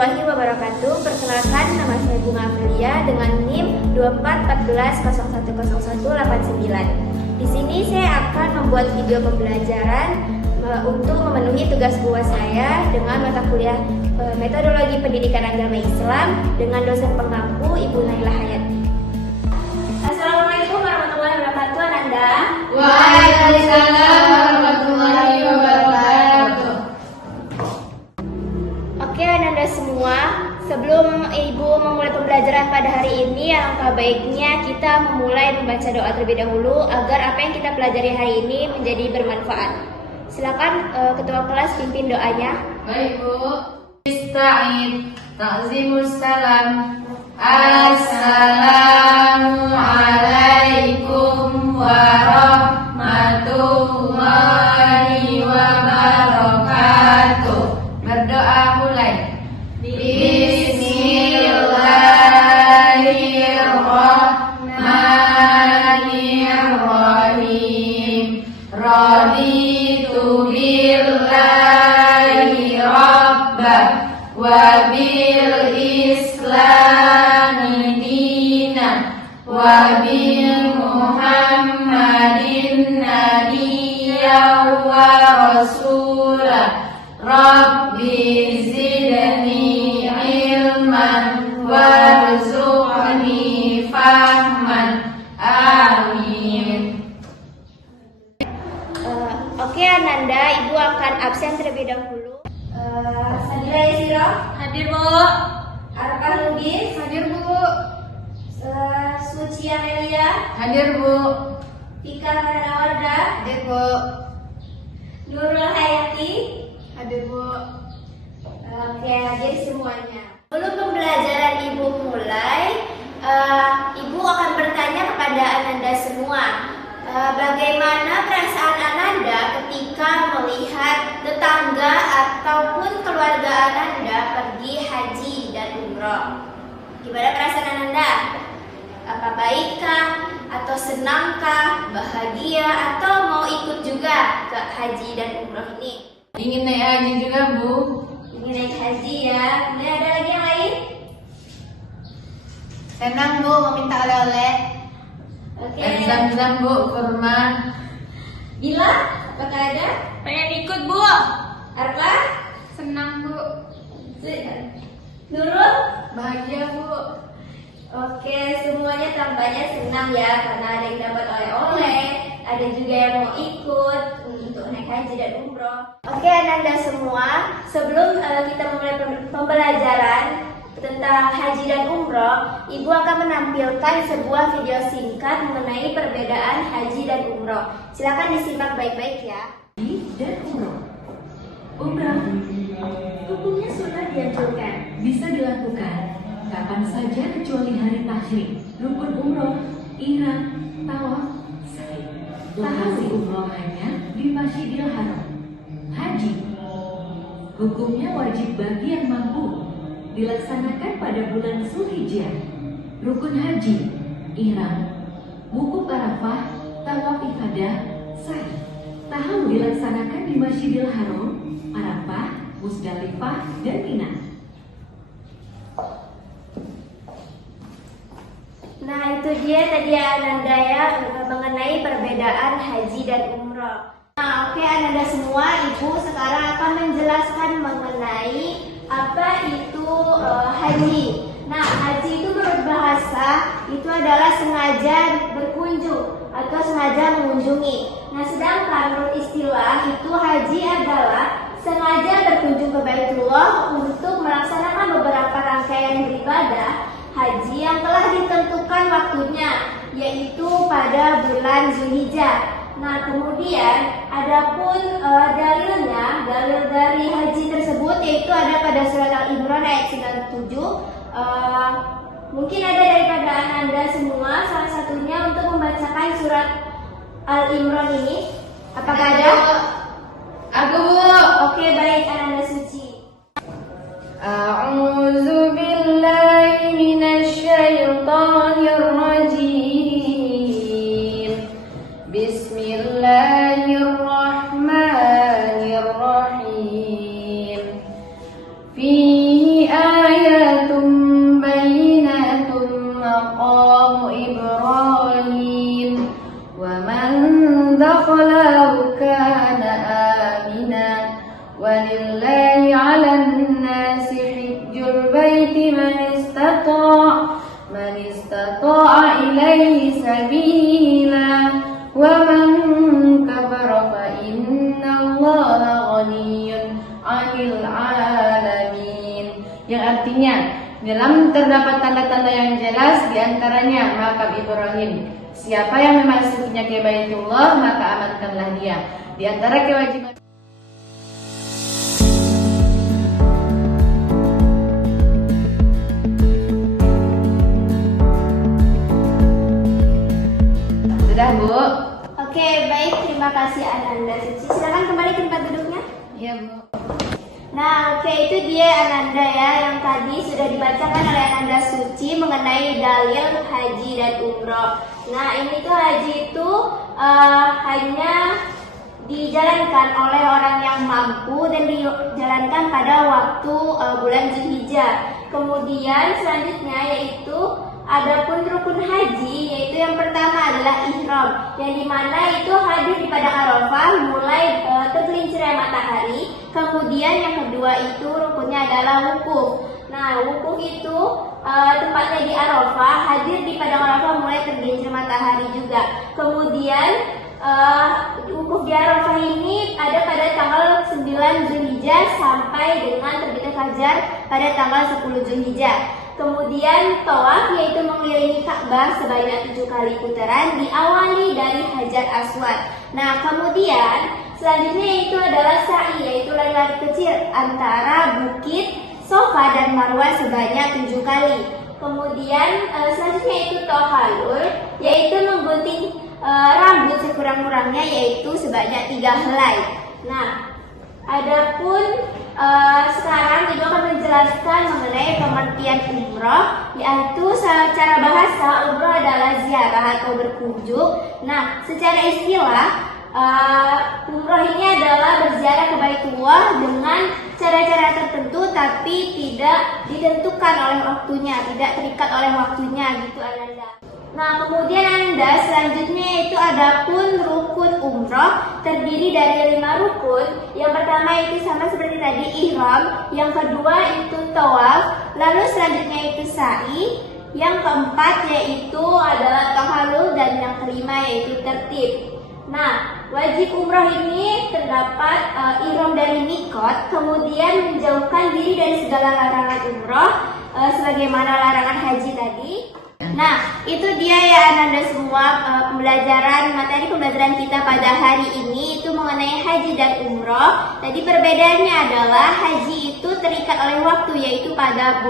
warahmatullahi wabarakatuh. Perkenalkan, nama saya Bunga Aprilia dengan NIM 2414010189. Di sini saya akan membuat video pembelajaran untuk memenuhi tugas buat saya dengan mata kuliah Metodologi Pendidikan Agama Islam dengan dosen pengampu Ibu Naila Hayati. Assalamualaikum warahmatullahi wabarakatuh, Ananda. Waalaikumsalam warahmatullahi wabarakatuh. Oke, Ananda semua, sebelum Ibu memulai pembelajaran pada hari ini, alangkah baiknya kita memulai membaca doa terlebih dahulu agar apa yang kita pelajari hari ini menjadi bermanfaat. Silakan ketua kelas pimpin doanya. Baik, Bu. Ista'id ta'zimus salam. Assalamualaikum warahmatullahi wabarakatuh. Berdoa mulai. Bismillahirrahmanirrahim. Raditu billahi rabbah wa bil islami dinan wa bil muhammadin nabiyyan wa rasulah. Rabbi zidni ilman warzuqni fahman. Amin. Oke, Ananda, Ibu akan absen terlebih dahulu. Sadira Yasiro, Hadir, Bu. Arfan Lubis, Hadir, Bu. Suci Amelia, Hadir, Bu. Tika Maranawarda, Hadir, Bu. Nurul Hayati. Hadir, Bu. Oke, hadir semuanya. Sebelum pembelajaran Ibu mulai, Ibu akan bertanya kepada Ananda semua. Bagaimana perasaan Ananda ketika melihat tetangga ataupun keluarga Ananda pergi haji dan umroh? Gimana perasaan Ananda? Apa baikkah? Atau senangkah? Bahagia? Atau mau ikut juga ke haji dan umroh ini? Ingin naik haji juga, Bu. Ingin naik haji ya. Kemudian ada lagi yang lain? Senang, Bu, mau minta oleh-oleh. Oke. Zam-zam, Bu, kurma. Bila? Apakah ada? Pengen ikut, Bu. Arfa? Senang, Bu. Nurul? Bahagia, Bu. Oke, semuanya tampaknya senang ya karena ada yang dapat oleh-oleh, ada juga yang mau ikut untuk naik haji dan umroh. Oke, Ananda semua, sebelum kita memulai pembelajaran tentang haji dan umroh, Ibu akan menampilkan sebuah video singkat mengenai perbedaan haji dan umroh. Silakan disimak baik-baik ya. Haji dan umroh. Umrah hukumnya sunnah dianjurkan, bisa dilakukan kapan saja kecuali hari tahrim, rukun umroh, ihram, tawaf, sa'i. Lokasi umroh hanya di Masjidil Haram. Haji hukumnya wajib bagi yang mampu, dilaksanakan pada bulan Zulhijjah. Rukun haji, ihram, wukuf Arafah, tawaf ifadah, sa'i. Tahallul dilaksanakan di Masjidil Haram, Arafah, Musdalifah, dan Mina. Nah, itu dia tadi Ananda ya mengenai perbedaan haji dan umroh. Nah, oke Ananda semua, Ibu sekarang akan menjelaskan mengenai apa itu haji. Nah, haji itu menurut bahasa itu adalah sengaja berkunjung atau sengaja mengunjungi. Nah, sedangkan menurut istilah itu haji adalah sengaja berkunjung ke Baitullah untuk melaksanakan beberapa rangkaian beribadah haji yang telah ditentukan waktunya, yaitu pada bulan Zulhijjah. Nah, kemudian adapun dalilnya, dalil dari haji tersebut yaitu ada pada surat Al-Imran ayat 97. Mungkin ada daripada Ananda semua salah satunya untuk membacakan surat Al-Imran ini. Apakah ada? Aku, Bu. Oke, baik, Ananda Suci. A'udzu billahi minasy syaithanir rajim. Bismillahirrahmanirrahim. Fihi مقام إبراهيم ومن دخله كان آمنا ولله على الناس حج البيت من استطاع إليه سبيلا ومن كفر فإن الله غني عن العالمين. Yang artinya dalam terdapat tanda-tanda yang jelas diantaranya makam Ibrahim. Siapa yang memasukinya ke Baitullah maka amankanlah dia. Di antara kewajiban sudah, Bu? Oke, baik. Terima kasih Ananda Suci. Silakan kembali ke tempat duduknya. Iya, Bu. Nah, oke, itu dia Ananda ya yang tadi sudah dibacakan oleh Ananda Suci mengenai dalil haji dan umroh. Nah, ini tuh haji itu hanya dijalankan oleh orang yang mampu dan dijalankan pada waktu bulan Zulhijjah. Kemudian selanjutnya yaitu adapun rukun haji, yaitu yang pertama adalah ihram, yang dimana itu hadir di padang Arafah mulai tergelincirnya matahari. Kemudian yang kedua itu rukunnya adalah wukuf. Nah, wukuf itu tempatnya di Arafah, hadir di padang Arafah mulai tergelincir matahari juga. Kemudian wukuf di Arafah ini ada pada tanggal 9 Zulhijjah sampai dengan terbitnya fajar pada tanggal 10 Zulhijjah. Kemudian tawaf yaitu mengelilingi Ka'bah sebanyak 7 kali putaran diawali dari Hajar Aswad. Nah, kemudian selanjutnya itu adalah sa'i, yaitu lari-lari kecil antara bukit Sofa dan Marwah sebanyak 7 kali. Kemudian selanjutnya itu tahallul, yaitu menggunting rambut sekurang-kurangnya yaitu sebanyak 3 helai. Nah, adapun sekarang Ibu akan menjelaskan mengenai pengertian umroh, yaitu secara bahasa umroh adalah ziarah atau berkunjung. Nah, secara istilah umroh ini adalah berziarah ke Baitullah dengan cara-cara tertentu tapi tidak ditentukan oleh waktunya, tidak terikat oleh waktunya gitu Ananda. Nah, kemudian Anda selanjutnya itu adapun rukun umroh terdiri dari 5 rukun. Yang pertama itu sama seperti tadi ihram, yang kedua itu tawaf, lalu selanjutnya itu sa'i, yang keempat yaitu adalah tahallul dan yang kelima yaitu tertib. Nah, wajib umroh ini terdapat ihram dari mikot, kemudian menjauhkan diri dari segala larangan umroh sebagaimana larangan haji tadi. Nah, itu dia ya Ananda semua materi pembelajaran kita pada hari ini itu mengenai haji dan umroh. Tadi perbedaannya adalah haji itu terikat oleh waktu yaitu pada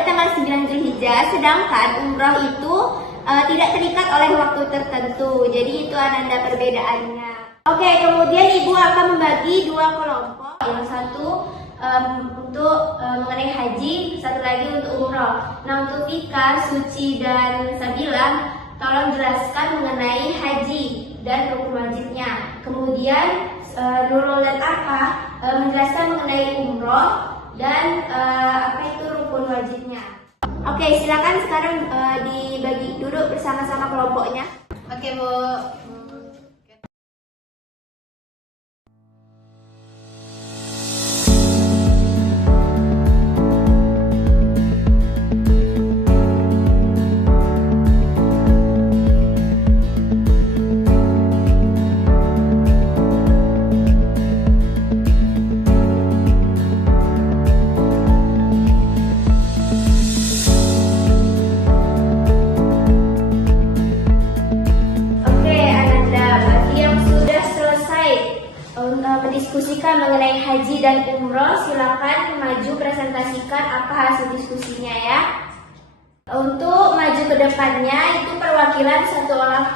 tanggal 9 Zulhijjah, sedangkan umroh itu tidak terikat oleh waktu tertentu. Jadi itu Ananda perbedaannya. Oke, kemudian Ibu akan membagi 2 kelompok. Yang satu untuk mengenai haji, satu lagi untuk umroh. Nah, untuk Ika, Suci, dan Sabila, tolong jelaskan mengenai haji dan rukun wajibnya. Kemudian Nurul dan Arfa menjelaskan mengenai umroh dan apa itu rukun wajibnya. Oke, silakan sekarang dibagi duduk bersama-sama kelompoknya. Oke, Bu. Mendiskusikan mengenai haji dan umroh, silakan maju presentasikan apa hasil diskusinya ya. Untuk maju ke depannya itu perwakilan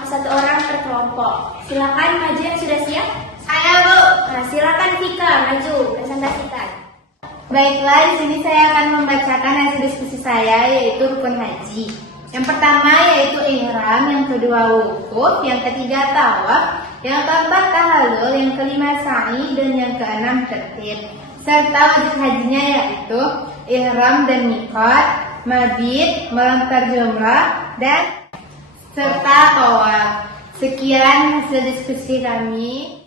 satu orang per kelompok. Silakan maju yang sudah siap. Saya, Bu. Nah, silakan Vika maju presentasikan. Baiklah, di sini saya akan membacakan hasil diskusi saya yaitu rukun haji. Yang pertama yaitu ihram, yang kedua wukuf, yang ketiga tawaf, yang keempat tahallul, yang kelima sa'i, dan yang keenam tertib. Serta wajib hajinya yaitu ihram dan mikot, mabit, melontar jumlah, dan serta tawaf. Sekian hasil diskusi kami.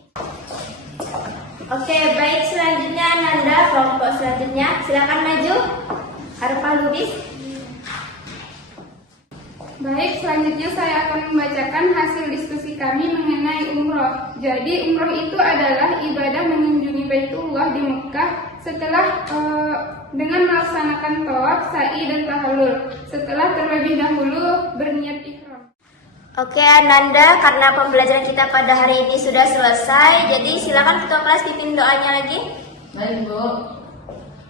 Oke, baik, selanjutnya Ananda, kelompok selanjutnya. Silakan maju. Arfa Lubis. Baik, selanjutnya saya akan membacakan hasil diskusi kami mengenai umroh. Jadi, umroh itu adalah ibadah mengunjungi Baitullah di Mekah setelah dengan melaksanakan tawaf, sa'i, dan tahallul. Setelah terlebih dahulu berniat ihram. Oke Ananda, karena pembelajaran kita pada hari ini sudah selesai, jadi silakan ketua kelas pimpin doanya lagi. Baik Bu.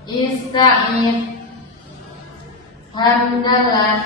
Ista'id. Hamdalah.